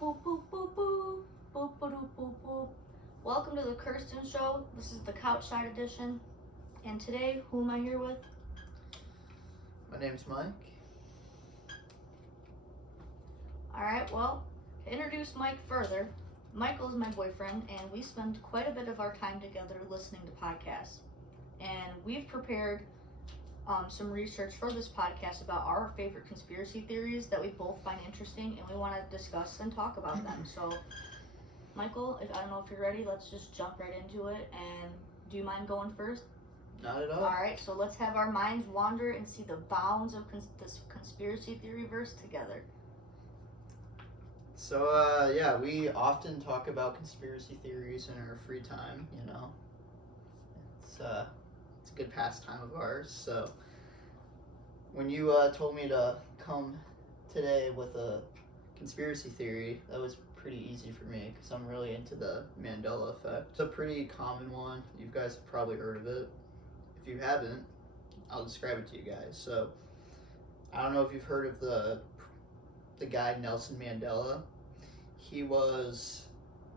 boop, boop, boop, boop, boop, boop, boop, boop, boop. Welcome to the Kirsten Show. This is the Couchside Edition. And today, who am I here with? My name's Mike. Alright, well, to introduce Mike further, Michael is my boyfriend, and we spend quite a bit of our time together listening to podcasts. And we've prepared some research for this podcast about our favorite conspiracy theories that we both find interesting, and we want to discuss and talk about them. So, Michael, I don't know if you're ready, let's just jump right into it. And do you mind going first? Not at all. Alright, so let's have our minds wander and see the bounds of this conspiracy theory verse together. So, yeah, we often talk about conspiracy theories in our free time, you know. It's a good pastime of ours. So, when you told me to come today with a conspiracy theory, that was pretty easy for me because I'm really into the Mandela effect. It's a pretty common one. You guys have probably heard of it. If you haven't, I'll describe it to you guys. So, I don't know if you've heard of the guy Nelson Mandela. He was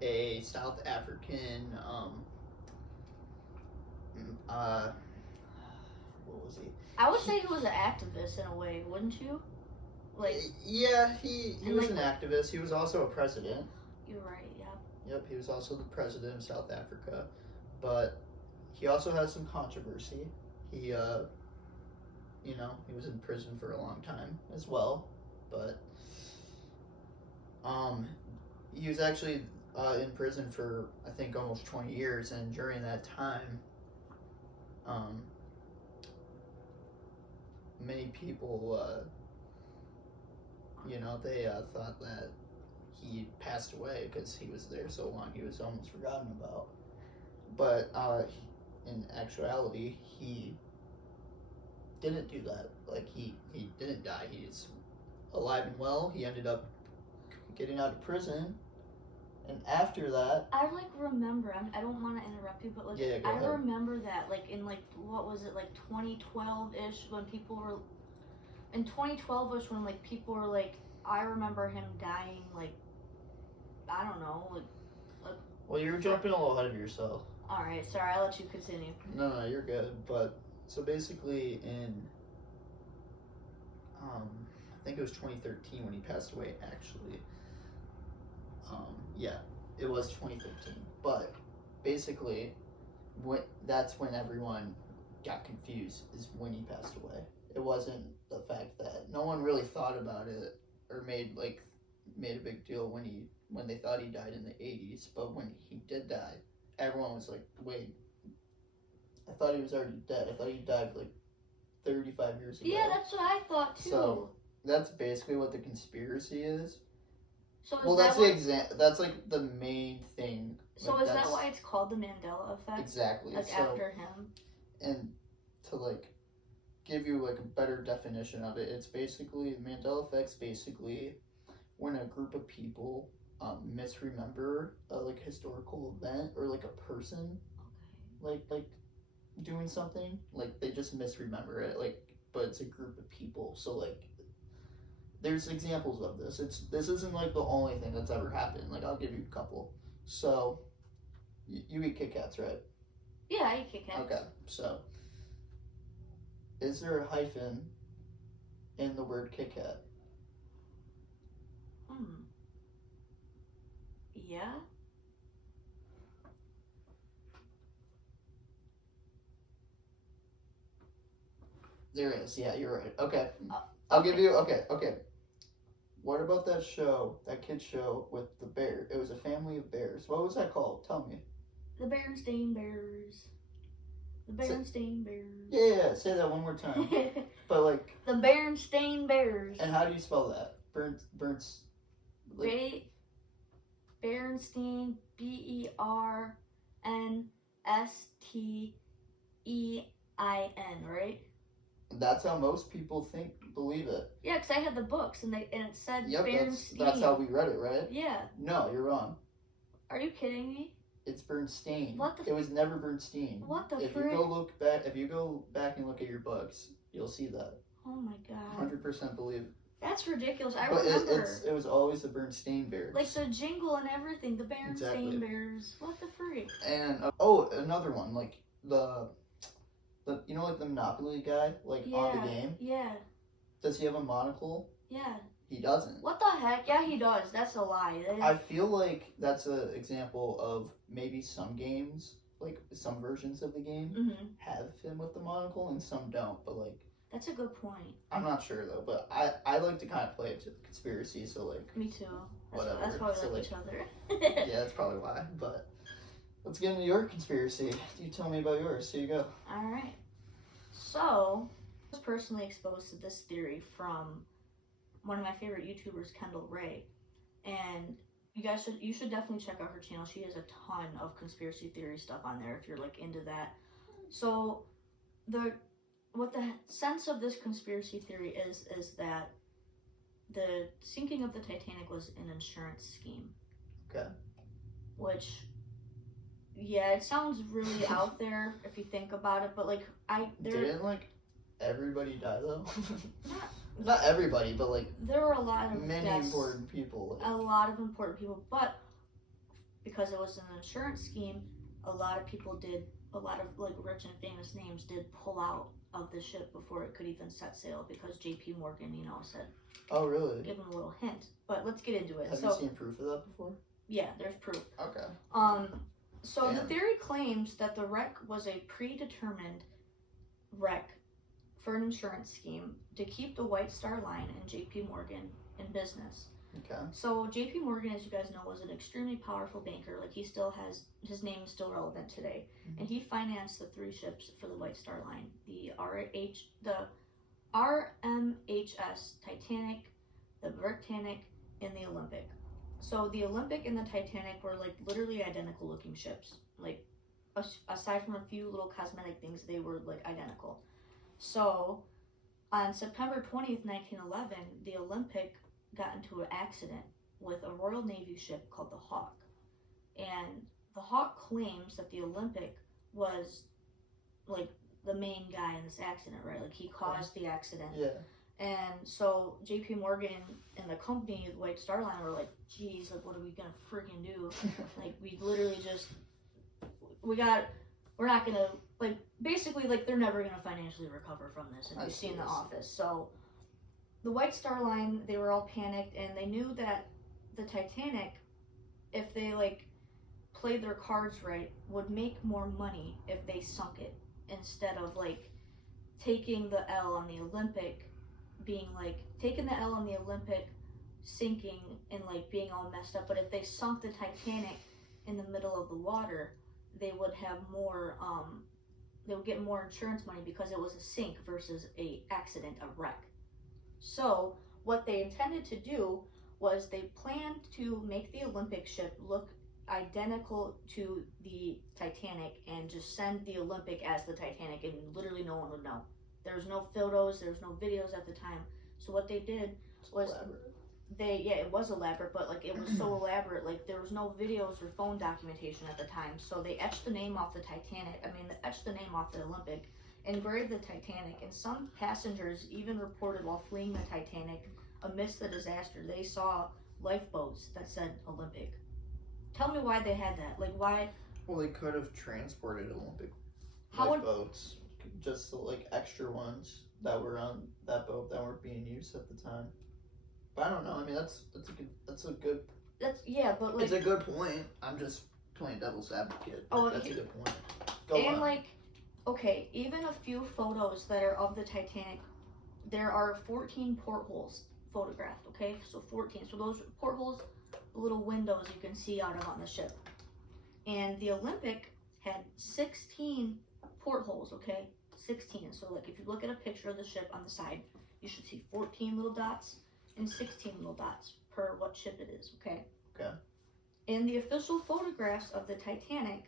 a South African, what was he? I would say he was an activist in a way, wouldn't you? Yeah, he was an activist. He was also a president. You're right, yeah. Yep, he was also the president of South Africa. But he also has some controversy. He, he was in prison for a long time as well. But, he was actually in prison for, I think, almost 20 years. And during that time, many people, they thought that he passed away because he was there so long. He was almost forgotten about. But in actuality, he didn't do that. Like, he didn't die. He's alive and well. He ended up getting out of prison. And after that, I remember. I don't want to interrupt you, but yeah, go ahead. remember that in what was it, 2012-ish when people were in 2012-ish when people were I remember him dying I don't know well, you're jumping a little ahead of yourself. All right, sorry, I'll let you continue. No, you're good. But so basically, in I think it was 2013 when he passed away. Actually, yeah, it was 2013. But basically, that's when everyone got confused. Is when he passed away. It wasn't the fact that no one really thought about it or made a big deal when they thought he died in the 80s. But when he did die, everyone was like, wait, I thought he was already dead. I thought he died 35 years ago. Yeah, that's what I thought too. So that's basically what the conspiracy is. So that's the main thing. So is that why it's called the Mandela effect? Exactly. After him. And to give you a better definition of it, it's basically Mandela effect's basically when a group of people misremember a historical event or a person, like doing something, they just misremember it, but it's a group of people. So there's examples of this. This isn't the only thing that's ever happened. I'll give you a couple. So you eat Kit Kats, right? Yeah, I eat Kit Kats. Okay, so is there a hyphen in the word Kit Kat? Yeah. There is. Yeah, you're right. Okay. I'll give you. Okay. What about that show, that kid show with the bear? It was a family of bears. What was that called? Tell me. The Berenstain Bears. The Berenstain Bears. Yeah, say that one more time. But the Berenstain Bears. And how do you spell that? Berenstain, Bernstein, right? That's how most people believe it. Yeah, because I had the books and it said Bernstein. That's how we read it, right? Yeah. No, you're wrong. Are you kidding me? It's Bernstein. It was never Bernstein. What the If you go back and look at your books, you'll see that. Oh my god. 100% believe That's ridiculous. I But remember. it was always the Bernstein Bears. Like the jingle and everything, the Berenstain Exactly. Bears. What the freak? And another one, like the you know, like the Monopoly guy, like on the game. Yeah. Does he have a monocle? Yeah. He doesn't. What the heck? Yeah, he does. That's a lie. I feel like that's an example of maybe some games, like some versions of the game, have him with the monocle and some don't. But like. That's a good point. I'm not sure though, but I like to kind of play it to the conspiracy, so like. Me too. Whatever. That's why we so like each other. Yeah, that's probably why. But let's get into your conspiracy. You tell me about yours. Here you go. All right. So, I was personally exposed to this theory from one of my favorite YouTubers, Kendall Ray, and you should definitely check out her channel. She has a ton of conspiracy theory stuff on there if you're like into that. So, what the sense of this conspiracy theory is that the sinking of the Titanic was an insurance scheme. Okay. Which, yeah, it sounds really out there if you think about it, but like didn't like everybody die though? Not everybody, but like there were a lot of many deaths, important people. A lot of important people, but because it was an insurance scheme, a lot of like rich and famous names did pull out of the ship before it could even set sail because J.P. Morgan, said. Oh, really? Give them a little hint. But let's get into it. Have you seen proof of that before? Yeah, there's proof. Okay. So the theory claims that the wreck was a predetermined wreck for an insurance scheme to keep the White Star Line and J.P. Morgan in business. Okay. So J.P. Morgan, as you guys know, was an extremely powerful banker. Like he still has, his name is still relevant today, and he financed the 3 ships for the White Star Line: the RMHS Titanic, the Britannic, and the Olympic. So the Olympic and the Titanic were like literally identical looking ships. Like aside from a few little cosmetic things, they were like identical. So on September 20th, 1911, the Olympic got into an accident with a Royal Navy ship called the Hawk. And the Hawk claims that the Olympic was like the main guy in this accident, right? Like he caused the accident. Yeah. And so J.P. Morgan and the company, the White Star Line, were like, geez, like what are we gonna freaking do? Like we literally we're not gonna, like, basically, like, they're never gonna financially recover from this, and you see in The Office. So the White Star Line, they were all panicked, and they knew that the Titanic, if they like played their cards right, would make more money if they sunk it instead of like taking the L on the Olympic, sinking and like being all messed up. But if they sunk the Titanic in the middle of the water, they would have more they would get more insurance money because it was a sink versus a accident, a wreck. So what they intended to do was they planned to make the Olympic ship look identical to the Titanic and just send the Olympic as the Titanic, and literally no one would know. There was no photos, there was no videos at the time. So what they did was it was elaborate, but like it was so elaborate, like there was no videos or phone documentation at the time. So they etched the name off the etched the name off the Olympic, engraved the Titanic, and some passengers even reported while fleeing the Titanic amidst the disaster, they saw lifeboats that said Olympic. Tell me why they had that. Like why? Well, they could have transported Olympic lifeboats, just like extra ones that were on that boat that weren't being used at the time. But I don't know. I mean, that's a good. But like it's a good point. I'm just playing devil's advocate. Oh, that's a good point. Go on. Like, okay, even a few photos that are of the Titanic, there are 14 portholes photographed. Okay, so 14. So those portholes, little windows you can see out of on the ship. And the Olympic had 16 portholes. Okay, 16. So like, if you look at a picture of the ship on the side, you should see 14 little dots and 16 little dots per what ship it is, okay? Okay. In the official photographs of the Titanic,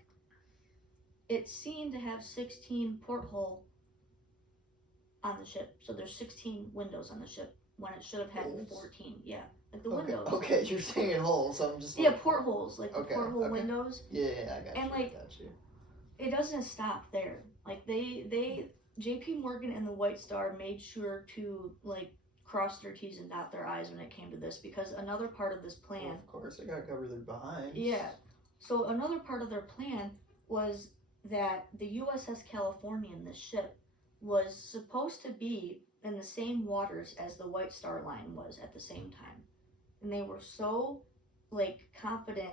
it's seen to have 16 porthole on the ship. So there's 16 windows on the ship when it should have had 14. Yeah, like the windows. Okay, you're saying holes, so I'm just portholes, like the porthole windows. Yeah, I got you. And like, it doesn't stop there. Like they JP Morgan and the White Star made sure to like cross their T's and dot their I's when it came to this, because another part of this plan. Well, of course, they gotta cover their behinds. Yeah. So another part of their plan was that the USS Californian, this ship, was supposed to be in the same waters as the White Star Line was at the same time. And they were so, confident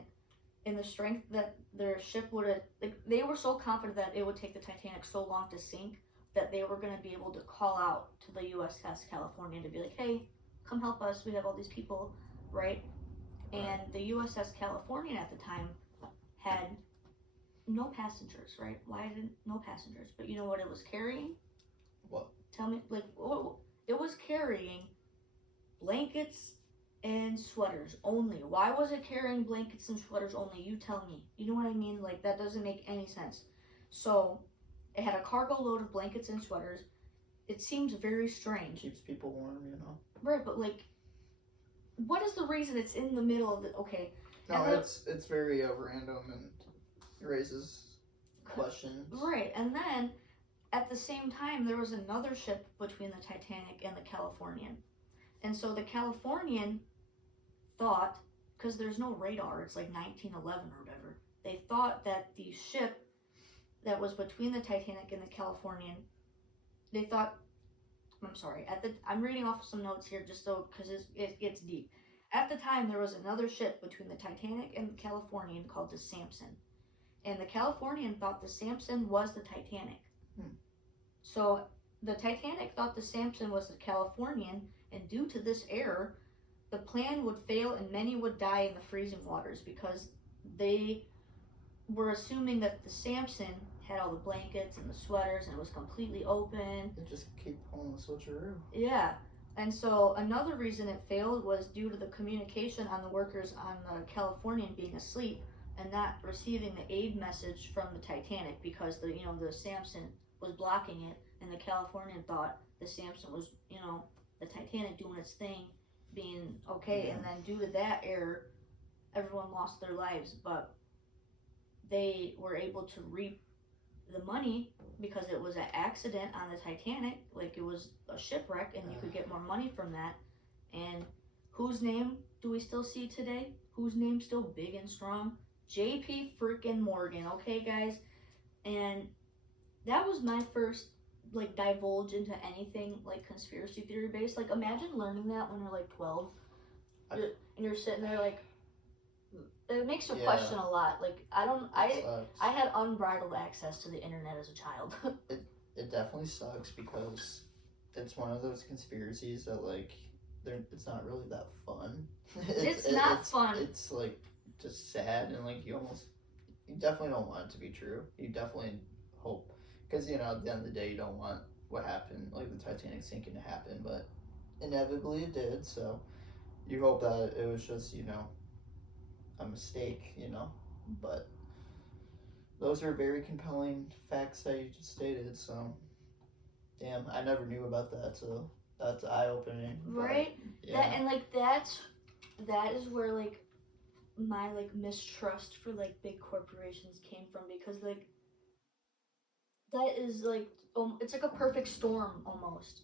in the strength that their ship would have, they were so confident that it would take the Titanic so long to sink that they were going to be able to call out to the USS Californian to be like, hey, come help us, we have all these people, right? And the USS Californian at the time had no passengers, right? Why didn't no passengers? But you know what it was carrying? What? Tell me, it was carrying blankets and sweaters only. Why was it carrying blankets and sweaters only? You tell me. You know what I mean? That doesn't make any sense. So, it had a cargo load of blankets and sweaters. It seems very strange. Keeps people warm, Right, but what is the reason it's in the middle of the, okay. No, it's very random and raises questions. Right, and then at the same time there was another ship between the Titanic and the Californian. And so the Californian thought, because there's no radar, it's 1911 or whatever, they thought that the ship that was between the Titanic and the Californian, they thought, I'm reading off some notes here just so, because it gets deep. At the time, there was another ship between the Titanic and the Californian called the Samson. And the Californian thought the Samson was the Titanic. So the Titanic thought the Samson was the Californian, and due to this error, the plan would fail and many would die in the freezing waters because they were assuming that the Samson had all the blankets and the sweaters and it was completely open. They just keep pulling the switcheroo. Yeah. And so another reason it failed was due to the communication on the workers on the Californian being asleep and not receiving the aid message from the Titanic because the Samson was blocking it, and the Californian thought the Samson was, the Titanic doing its thing, being okay, Yeah. And then due to that error, everyone lost their lives, but they were able to reap the money because it was an accident on the Titanic, it was a shipwreck, and you could get more money from that. And whose name do we still see today? Whose name's still big and strong? J.P. freaking Morgan, okay, guys? And that was my first, divulge into anything, conspiracy theory based. Imagine learning that when you're, 12, and you're sitting there, it makes you question a lot. I had unbridled access to the internet as a child. It definitely sucks because it's one of those conspiracies that, it's not really that fun. It's not fun. It's, just sad, and, you definitely don't want it to be true. You definitely hope, because, at the end of the day, you don't want what happened, the Titanic sinking to happen, but inevitably it did, so you hope that it was just, a mistake, but those are very compelling facts that you just stated, so damn, I never knew about that, so that's eye-opening. Right? But, yeah. That is where, my, mistrust for, big corporations came from, because, that is, it's like a perfect storm, almost.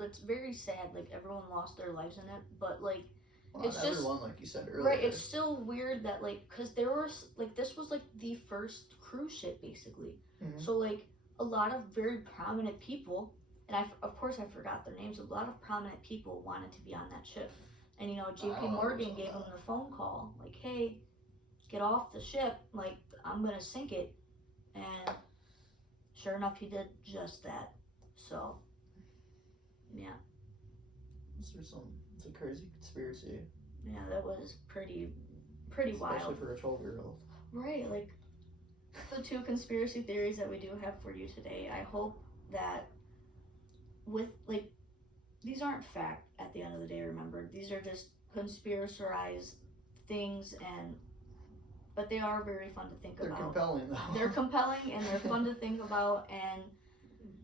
It's very sad, everyone lost their lives in it, but, Well, it's not just, everyone, like you said earlier. right, it's still weird that, because there was, this was, the first cruise ship, basically. Mm-hmm. So, a lot of very prominent people, and of course I forgot their names, a lot of prominent people wanted to be on that ship. And, J.P. Morgan gave them the phone call, hey, get off the ship, I'm gonna sink it. And sure enough, he did just that. So, yeah. It's a crazy conspiracy. Yeah, that was pretty Especially wild. Especially for a 12-year-old. Right, the two conspiracy theories that we do have for you today, I hope that with, these aren't fact at the end of the day, remember. These are just conspiracized things, but they are very fun to think about. They're compelling, though. They're compelling, and they're fun to think about, and...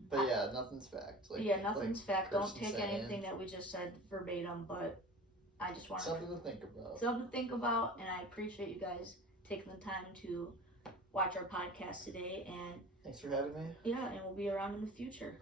But yeah, nothing's fact. Nothing's fact. Don't take saying. anything that we just said verbatim, but I just want something to think about. Something to think about, and I appreciate you guys taking the time to watch our podcast today, and thanks for having me. Yeah, and we'll be around in the future.